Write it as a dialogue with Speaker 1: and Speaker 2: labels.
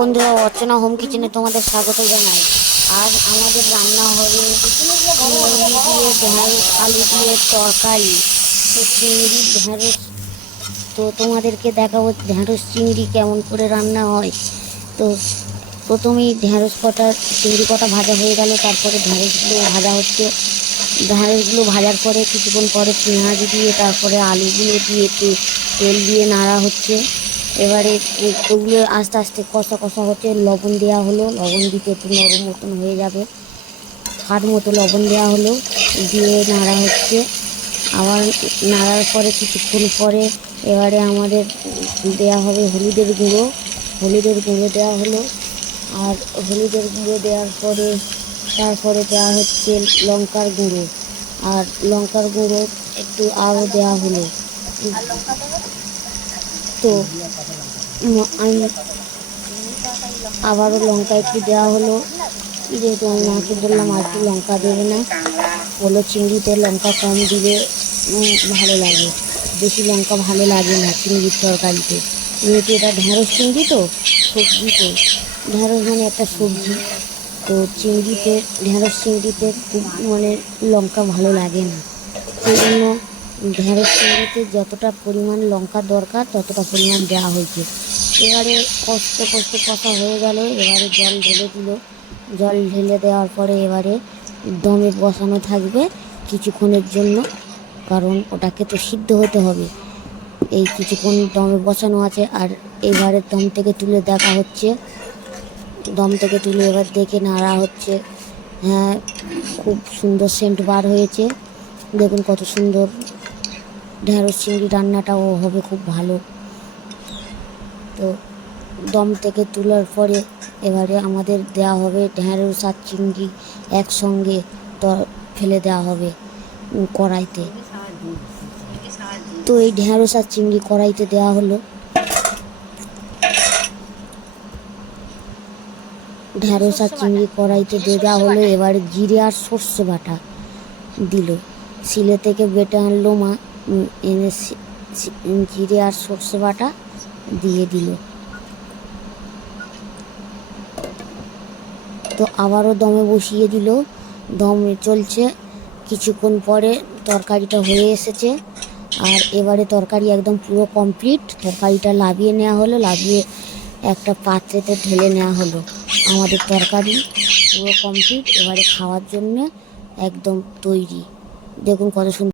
Speaker 1: বন্ধুরা অর্চনা হোম কিচেনে তোমাদের স্বাগত জানাই। আজ আমাদের রান্না হবে চিংড়ি দিয়ে ঢ্যাঁড়স আলু দিয়ে তরকারি। তো চিংড়ি ঢ্যাঁড়স তো তোমাদেরকে দেখাবো ঢ্যাঁড়স চিংড়ি কেমন করে রান্না হয়। তো প্রথমেই ঢ্যাঁড়স কটা, চিংড়ি কটা ভাজা হয়ে গেল, তারপরে ঢ্যাঁড়সগুলো ভাজা হচ্ছে। ঢ্যাঁড়সগুলো ভাজার পরে কিছুক্ষণ পরে পেঁয়াজ দিয়ে, তারপরে আলুগুলো দিয়ে তেল দিয়ে নাড়া হচ্ছে। এবারে ওগুলো আস্তে আস্তে কষা কষা হচ্ছে, লবণ দেওয়া হলো, লবণ দিতে একটু নরম মতন হয়ে যাবে। স্বাদ মতো লবণ দেওয়া হলো, দিয়ে নাড়া হচ্ছে। আবার নাড়ার পরে কিছুক্ষণ পরে এবারে আমাদের দেওয়া হবে হলুদের গুঁড়ো। হলুদের গুঁড়ো দেওয়া হলো। আর হলুদের গুঁড়ো দেওয়ার পরে, তারপরে দেওয়া হচ্ছে লঙ্কার গুঁড়ো। আর লঙ্কার গুঁড়ো একটু আরও দেওয়া হলো। তো আবারও লঙ্কা একটু দেওয়া হলো। যেহেতু আমি মাকে বললাম আর একটু লঙ্কা দেবে না, বলল চিংড়িতে লঙ্কা কম দিলে ভালো লাগে। বেশি লঙ্কা ভালো লাগে না চিংড়ির তরকারিতে। যেহেতু এটা ঢ্যাঁড়স চিংড়ি তো সবজি তো ঢ্যাঁড়স মানে একটা সবজি। তো চিংড়িতে ঢ্যাঁড়স চিংড়িতে খুব মানে লঙ্কা ভালো লাগে না। সেই জন্য ঢ্যাঁড়স চিংড়িতে যতটা পরিমাণ লঙ্কা দরকার, ততটা পরিমাণ দেওয়া হয়েছে। এবারে কষ্ট কষ্ট কষা হয়ে গেল, এবারে জল ঢেলে দিল। জল ঢেলে দেওয়ার পরে এবারে দমে বসানো থাকবে কিছুক্ষণের জন্য, কারণ ওটাকে তো সিদ্ধ হতে হবে। এই কিছুক্ষণ দমে বসানো আছে, আর এবারে দম থেকে তুলে দেখা হচ্ছে। দম থেকে তুলে এবার দেখে নাড়া হচ্ছে। হ্যাঁ খুব সুন্দর সেন্ট বার হয়েছে। দেখুন কত সুন্দর ঢ্যাঁড়স চিংড়ি রান্নাটাও হবে খুব ভালো। তো দম থেকে তোলার পরে এবারে আমাদের দেওয়া হবে ঢ্যাঁড়স আর চিংড়ি একসঙ্গে ফেলে দেওয়া হবে কড়াইতে। তো এই ঢ্যাঁড়স আর চিংড়ি কড়াইতে দেওয়া হলো। ঢ্যাঁড়স আর চিংড়ি কড়াইতে দিয়ে দেওয়া হলো এবারে জিরে আর সর্ষে বাটা দিল। শিলে থেকে বেটে আনলো মা। এনে জিরে আর সর্ষে বাটা দিয়ে দিল। তো আবারও দমে বসিয়ে দিল। দমে চলছে। কিছুক্ষণ পরে তরকারিটা হয়ে এসেছে। আর এবারে তরকারি একদম পুরো কমপ্লিট তরকারিটা লাভিয়ে নেওয়া হলো। লাভিয়ে একটা পাত্রেতে ঢেলে নেওয়া হলো। আমাদের তরকারি পুরো কমপ্লিট এবারে খাওয়ার জন্য একদম তৈরি। দেখুন কত সুন্দর